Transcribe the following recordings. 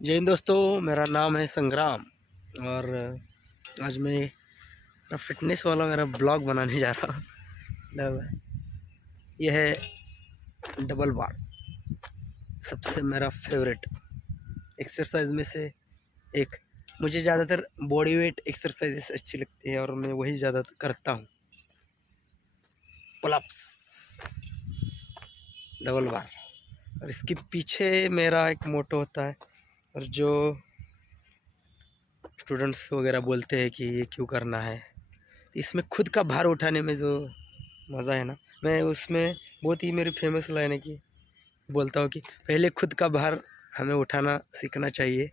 जय हिंद दोस्तों, मेरा नाम है संग्राम और आज मैं फिटनेस वाला मेरा ब्लॉग बनाने जा रहा हूँ। मतलब यह है डबल बार, सबसे मेरा फेवरेट एक्सरसाइज में से एक। मुझे ज़्यादातर बॉडी वेट एक्सरसाइजेस अच्छी लगती है और मैं वही ज़्यादातर करता हूँ। पुलअप्स, डबल बार, और इसके पीछे मेरा एक मोटो होता है। और जो स्टूडेंट्स वगैरह बोलते हैं कि ये क्यों करना है, इसमें खुद का भार उठाने में जो मज़ा है ना, मैं उसमें बहुत ही मेरी फेमस लाइन है कि बोलता हूँ कि पहले खुद का भार हमें उठाना सीखना चाहिए,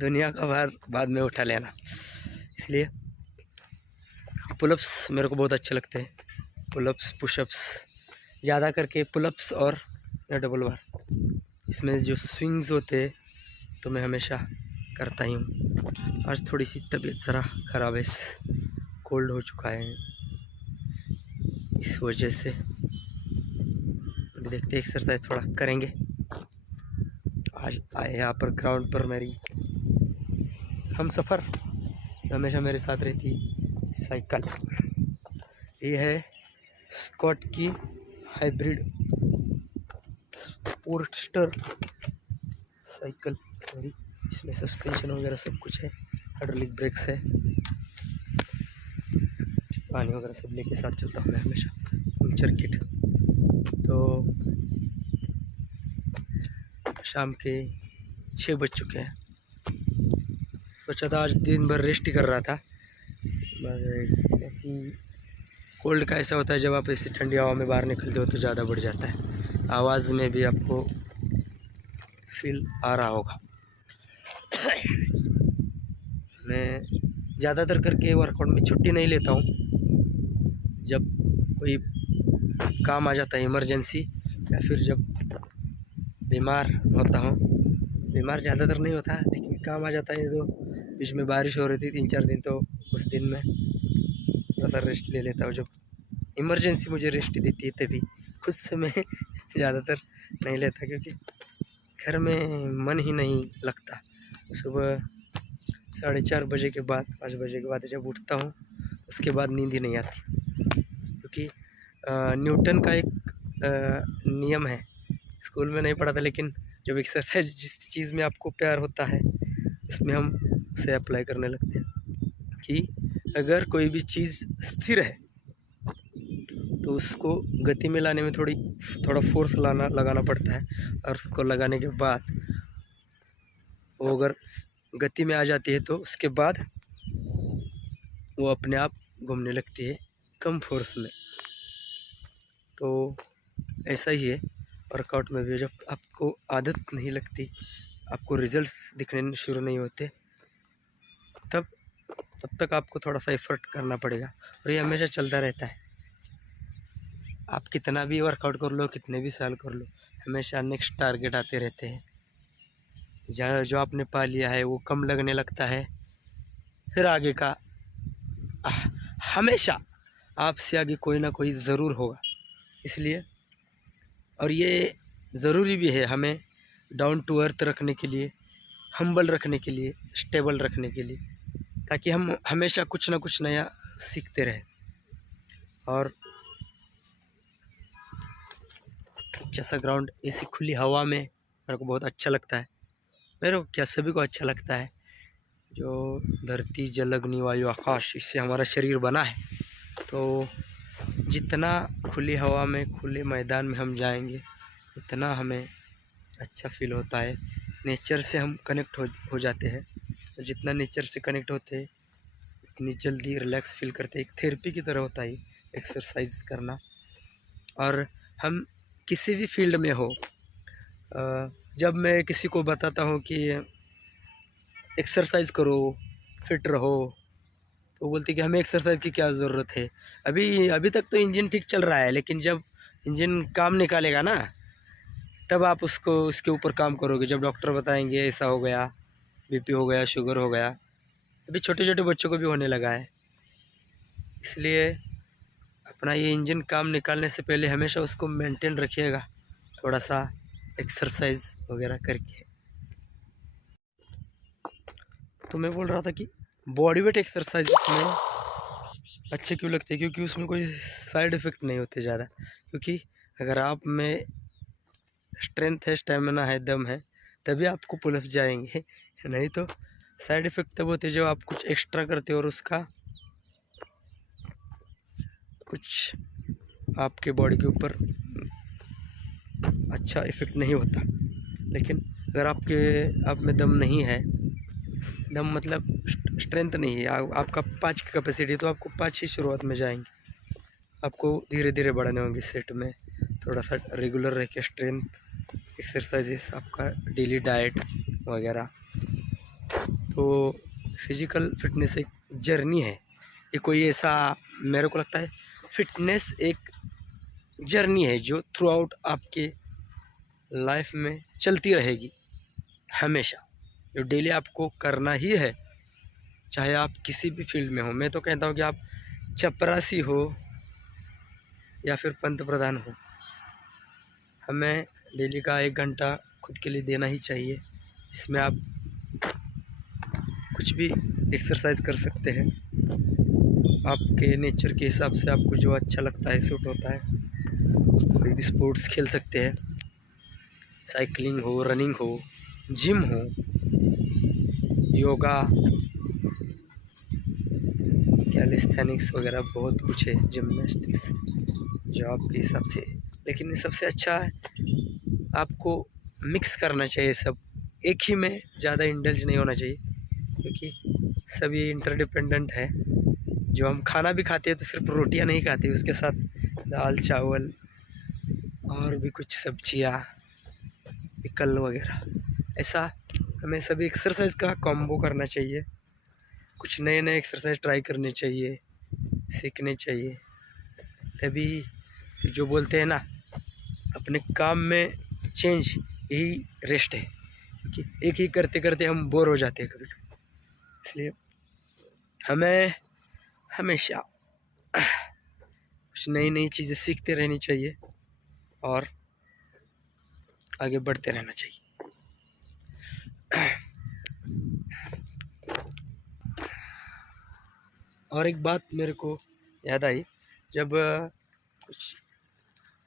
दुनिया का भार बाद में उठा लेना। इसलिए पुलअप्स मेरे को बहुत अच्छे लगते हैं। पुलअप्स, पुशअप्स, ज़्यादा करके पुलअप्स और डबल बार। इसमें जो स्विंग्स होते हैं तो मैं हमेशा करता ही हूँ। आज थोड़ी सी तबीयत ज़रा ख़राब है, कोल्ड हो चुका है, इस वजह से देखते एक्सरसाइज थोड़ा करेंगे। आज आए यहाँ पर ग्राउंड पर, मेरी हम सफ़र हमेशा मेरे साथ रहती साइकिल। ये है स्कॉट की हाइब्रिड स्पोर्टस्टर साइकिल मेरी। इसमें सस्पेंशन वगैरह सब कुछ है, हाइड्रोलिक ब्रेक्स है, पानी वगैरह सब लेके साथ चलता हूँ मैं हमेशा। Puncture kit. तो शाम के 6 बज चुके हैं। सोचा था आज दिन भर रेस्ट ही कर रहा था, क्योंकि कोल्ड का ऐसा होता है जब आप ऐसी ठंडी हवा में बाहर निकलते हो तो ज़्यादा बढ़ जाता है। आवाज़ में भी आपको फील आ रहा होगा। मैं ज़्यादातर करके वर्कआउट में छुट्टी नहीं लेता हूँ। जब कोई काम आ जाता है इमरजेंसी, या फिर जब बीमार होता हूँ, बीमार ज़्यादातर नहीं होता लेकिन काम आ जाता है। तो बीच में बारिश हो रही थी 3-4 दिन, तो उस दिन में थोड़ा सा रेस्ट ले लेता हूँ। जब इमरजेंसी मुझे रेस्ट देती है तभी, खुद से मैं ज़्यादातर नहीं लेता, क्योंकि घर में मन ही नहीं लगता। सुबह 4:30 बजे के बाद, 5 बजे के बाद जब उठता हूँ उसके बाद नींद ही नहीं आती, क्योंकि न्यूटन का एक नियम है, स्कूल में नहीं पढ़ा था, लेकिन जब एक्सरसाइज जिस चीज़ में आपको प्यार होता है उसमें हम उसे अप्लाई करने लगते हैं कि अगर कोई भी चीज़ स्थिर है तो उसको गति में लाने में थोड़ा फोर्स लगाना पड़ता है, और उसको लगाने के बाद वो अगर गति में आ जाती है तो उसके बाद वो अपने आप घूमने लगती है कम फोर्स में। तो ऐसा ही है वर्कआउट में भी, जब आपको आदत नहीं लगती, आपको रिजल्ट्स दिखने शुरू नहीं होते, तब तक आपको थोड़ा सा एफर्ट करना पड़ेगा। और ये हमेशा चलता रहता है। आप कितना भी वर्कआउट कर लो, कितने भी साल कर लो, हमेशा नेक्स्ट टारगेट आते रहते हैं। जो आपने पा लिया है वो कम लगने लगता है, फिर आगे का हमेशा आपसे आगे कोई ना कोई ज़रूर होगा। इसलिए, और ये ज़रूरी भी है हमें डाउन टू अर्थ रखने के लिए, हम्बल रखने के लिए, स्टेबल रखने के लिए, ताकि हम हमेशा कुछ ना कुछ नया सीखते रहें। और जैसा ग्राउंड, ऐसी खुली हवा में मेरे को बहुत अच्छा लगता है। मेरे को क्या, सभी को अच्छा लगता है। जो धरती, जल, अग्नि, वायु, आकाश, इससे हमारा शरीर बना है, तो जितना खुली हवा में, खुले मैदान में हम जाएंगे उतना हमें अच्छा फील होता है। नेचर से हम कनेक्ट हो जाते हैं, तो जितना नेचर से कनेक्ट होते हैं उतनी जल्दी रिलैक्स फील करते हैं। एक थेरेपी की तरह होता है एक्सरसाइज करना। और हम किसी भी फील्ड में हो, जब मैं किसी को बताता हूँ कि एक्सरसाइज करो, फिट रहो, तो बोलते कि हमें एक्सरसाइज की क्या ज़रूरत है, अभी तक तो इंजन ठीक चल रहा है, लेकिन जब इंजन काम निकालेगा ना, तब आप उसके ऊपर काम करोगे। जब डॉक्टर बताएंगे ऐसा हो गया, बीपी हो गया, शुगर हो गया, अभी छोटे छोटे बच्चों को भी होने लगा है। इसलिए अपना ये इंजन काम निकालने से पहले हमेशा उसको मेंटेन रखिएगा, थोड़ा सा एक्सरसाइज वगैरह करके। तो मैं बोल रहा था कि बॉडी वेट एक्सरसाइज में अच्छे क्यों लगते हैं, क्योंकि उसमें कोई साइड इफ़ेक्ट नहीं होते ज़्यादा। क्योंकि अगर आप में स्ट्रेंथ है, स्टेमिना है, दम है, तभी आपको पुलअप्स जाएंगे, नहीं तो साइड इफ़ेक्ट तब होते हैं जब आप कुछ एक्स्ट्रा करते हो और उसका कुछ आपके बॉडी के ऊपर अच्छा इफ़ेक्ट नहीं होता। लेकिन अगर आप में दम नहीं है, दम मतलब स्ट्रेंथ नहीं है, आपका 5 की कैपेसिटी, तो आपको 5 ही शुरुआत में जाएंगे। आपको धीरे धीरे बढ़ाने होंगे सेट में, थोड़ा सा रेगुलर रह के स्ट्रेंथ एक्सरसाइजेस, आपका डेली डाइट वगैरह। तो फिज़िकल फिटनेस एक जर्नी है, ये कोई ऐसा, मेरे को लगता है फिटनेस एक जर्नी है जो थ्रू आउट आपके लाइफ में चलती रहेगी हमेशा, जो डेली आपको करना ही है, चाहे आप किसी भी फील्ड में हो। मैं तो कहता हूँ कि आप चपरासी हो या फिर पंत प्रधान हो, हमें डेली का 1 घंटा खुद के लिए देना ही चाहिए। इसमें आप कुछ भी एक्सरसाइज कर सकते हैं, आपके नेचर के हिसाब से आपको जो अच्छा लगता है, सूट होता है। कोई भी स्पोर्ट्स खेल सकते हैं, साइकिलिंग हो, रनिंग हो, जिम हो, योगा, कैलिस्थेनिक्स वगैरह बहुत कुछ है, जिम्नास्टिक्स, जो आपके हिसाब से। लेकिन सबसे अच्छा है आपको मिक्स करना चाहिए सब, एक ही में ज़्यादा इंडल्ज नहीं होना चाहिए, क्योंकि सभी इंटरडिपेंडेंट है। जो हम खाना भी खाते हैं तो सिर्फ रोटियां नहीं खाते, उसके साथ दाल चावल और भी कुछ सब्जियां, पिकल वगैरह, ऐसा हमें सभी एक्सरसाइज का कॉम्बो करना चाहिए। कुछ नए नए एक्सरसाइज ट्राई करने चाहिए, सीखने चाहिए, तभी जो बोलते हैं ना, अपने काम में चेंज यही रेस्ट है। क्योंकि एक ही करते करते हम बोर हो जाते हैं कभी कभी, इसलिए हमें हमेशा कुछ नई नई चीज़ें सीखते रहनी चाहिए और आगे बढ़ते रहना चाहिए। और एक बात मेरे को याद आई, जब कुछ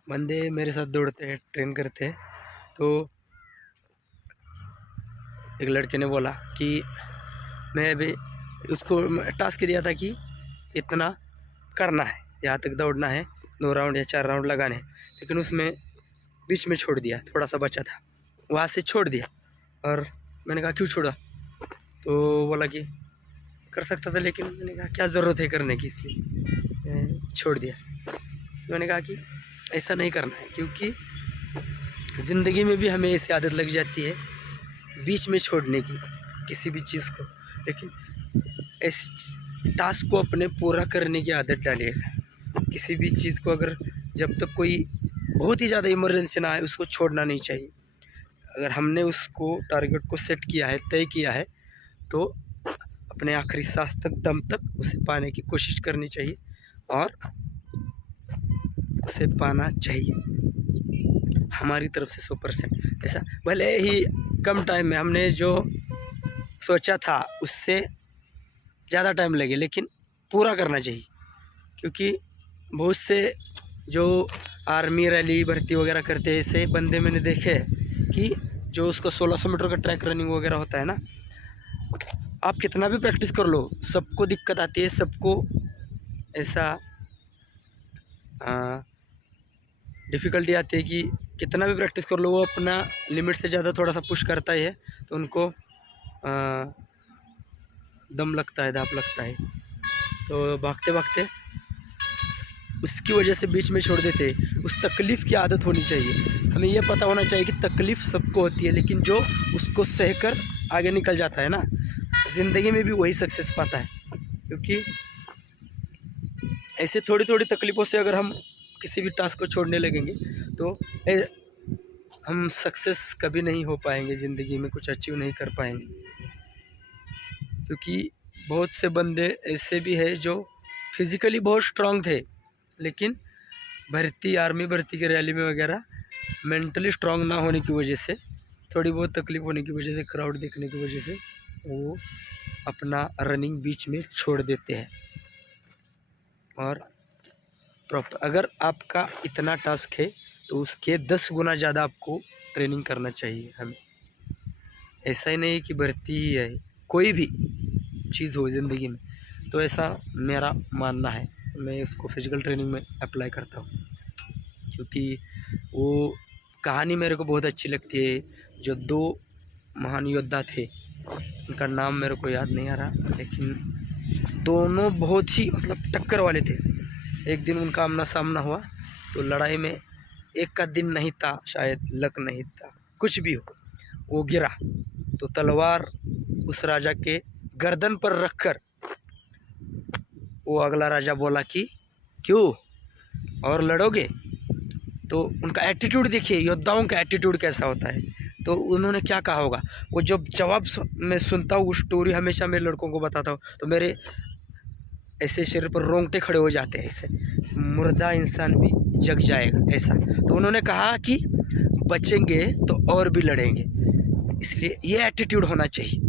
बंदे मेरे साथ दौड़ते हैं, ट्रेन करते हैं, तो एक लड़के ने बोला कि मैं अभी, उसको टास्क दिया था कि इतना करना है, यहाँ तक दौड़ना है, 2 राउंड या 4 राउंड लगाने हैं, लेकिन उसमें बीच में छोड़ दिया, थोड़ा सा बचा था, वहाँ से छोड़ दिया। और मैंने कहा क्यों छोड़ा, तो बोला कि कर सकता था, लेकिन मैंने कहा क्या ज़रूरत है करने की, इसलिए छोड़ दिया। मैंने कहा कि ऐसा नहीं करना है, क्योंकि ज़िंदगी में भी हमें ऐसी आदत लग जाती है बीच में छोड़ने की किसी भी चीज़ को, लेकिन ऐसी टास्क को अपने पूरा करने की आदत डालिएगा। किसी भी चीज़ को अगर जब तक कोई बहुत ही ज़्यादा इमरजेंसी ना आए, उसको छोड़ना नहीं चाहिए। अगर हमने उसको टारगेट को सेट किया है, तय किया है, तो अपने आखिरी सांस तक, दम तक उसे पाने की कोशिश करनी चाहिए और उसे पाना चाहिए हमारी तरफ से 100%। ऐसा भले ही कम टाइम में हमने जो सोचा था उससे ज़्यादा टाइम लगे, लेकिन पूरा करना चाहिए। क्योंकि बहुत से जो आर्मी रैली भर्ती वगैरह करते हैं, ऐसे बंदे मैंने देखे कि जो उसको 1600 मीटर का ट्रैक रनिंग वगैरह होता है ना, आप कितना भी प्रैक्टिस कर लो, सबको दिक्कत आती है, सबको ऐसा डिफ़िकल्टी आती है कि कितना भी प्रैक्टिस कर लो, वो अपना लिमिट से ज़्यादा थोड़ा सा पुश करता ही है, तो उनको दम लगता है, दाप लगता है, तो भागते भागते उसकी वजह से बीच में छोड़ देते। उस तकलीफ़ की आदत होनी चाहिए, हमें ये पता होना चाहिए कि तकलीफ़ सबको होती है, लेकिन जो उसको सहकर आगे निकल जाता है ना, ज़िंदगी में भी वही सक्सेस पाता है। क्योंकि ऐसे थोड़ी थोड़ी तकलीफ़ों से अगर हम किसी भी टास्क को छोड़ने लगेंगे तो हम सक्सेस कभी नहीं हो पाएंगे, ज़िंदगी में कुछ अचीव नहीं कर पाएंगे। क्योंकि बहुत से बंदे ऐसे भी हैं जो फिज़िकली बहुत स्ट्रांग थे, लेकिन आर्मी भर्ती की रैली में वगैरह मेंटली स्ट्रांग ना होने की वजह से, थोड़ी बहुत तकलीफ़ होने की वजह से, क्राउड देखने की वजह से वो अपना रनिंग बीच में छोड़ देते हैं। और प्रॉपर अगर आपका इतना टास्क है तो उसके 10 गुना ज़्यादा आपको ट्रेनिंग करना चाहिए हमें। ऐसा ही नहीं कि भर्ती ही है, कोई भी चीज़ हो ज़िंदगी में, तो ऐसा मेरा मानना है। मैं उसको फिज़िकल ट्रेनिंग में अप्लाई करता हूँ, क्योंकि वो कहानी मेरे को बहुत अच्छी लगती है। जो 2 महान योद्धा थे, उनका नाम मेरे को याद नहीं आ रहा, लेकिन दोनों बहुत ही मतलब टक्कर वाले थे। एक दिन उनका आमना सामना हुआ तो लड़ाई में एक का दिन नहीं था, शायद लक नहीं था, कुछ भी हो, वो गिरा तो तलवार उस राजा के गर्दन पर रखकर वो अगला राजा बोला कि क्यों और लड़ोगे। तो उनका एटीट्यूड देखिए, योद्धाओं का एटीट्यूड कैसा होता है। तो उन्होंने क्या कहा होगा, वो जब जवाब मैं सुनता हूँ, वो स्टोरी हमेशा मेरे लड़कों को बताता हूँ, तो मेरे ऐसे शरीर पर रोंगटे खड़े हो जाते हैं, ऐसे मुर्दा इंसान भी जग जाएगा ऐसा। तो उन्होंने कहा कि बचेंगे तो और भी लड़ेंगे, इसलिए ये एटीट्यूड होना चाहिए।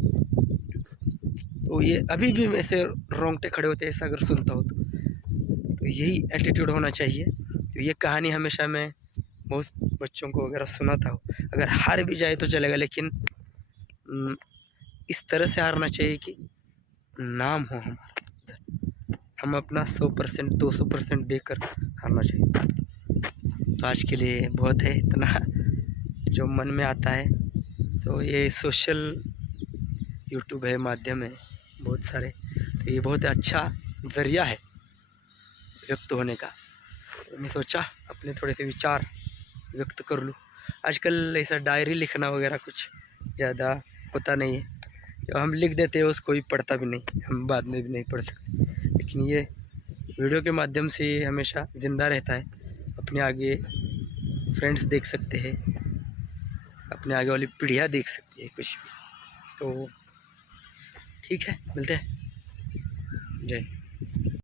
तो ये अभी भी ऐसे रोंगटे खड़े होते हैं ऐसा अगर सुनता हूँ तो यही एटीट्यूड होना चाहिए। तो ये कहानी हमेशा मैं बहुत बच्चों को वगैरह सुनाता हूँ। अगर हार भी जाए तो चलेगा, लेकिन इस तरह से हारना चाहिए कि नाम हो हमारा, हम अपना 100% 200% देकर हारना चाहिए। तो आज के लिए बहुत है, इतना जो मन में आता है। तो ये सोशल यूट्यूब है, माध्यम है बहुत सारे, तो ये बहुत अच्छा ज़रिया है व्यक्त होने का। तो मैं सोचा अपने थोड़े से विचार व्यक्त कर लूँ। आजकल ऐसा डायरी लिखना वगैरह कुछ ज़्यादा होता नहीं है, जो हम लिख देते हैं उसको ही पढ़ता भी नहीं, हम बाद में भी नहीं पढ़ सकते। लेकिन ये वीडियो के माध्यम से हमेशा ज़िंदा रहता है, अपने आगे फ्रेंड्स देख सकते हैं, अपने आगे वाली पीढ़ियाँ देख सकती है कुछ भी। तो ठीक है, मिलते हैं, जय।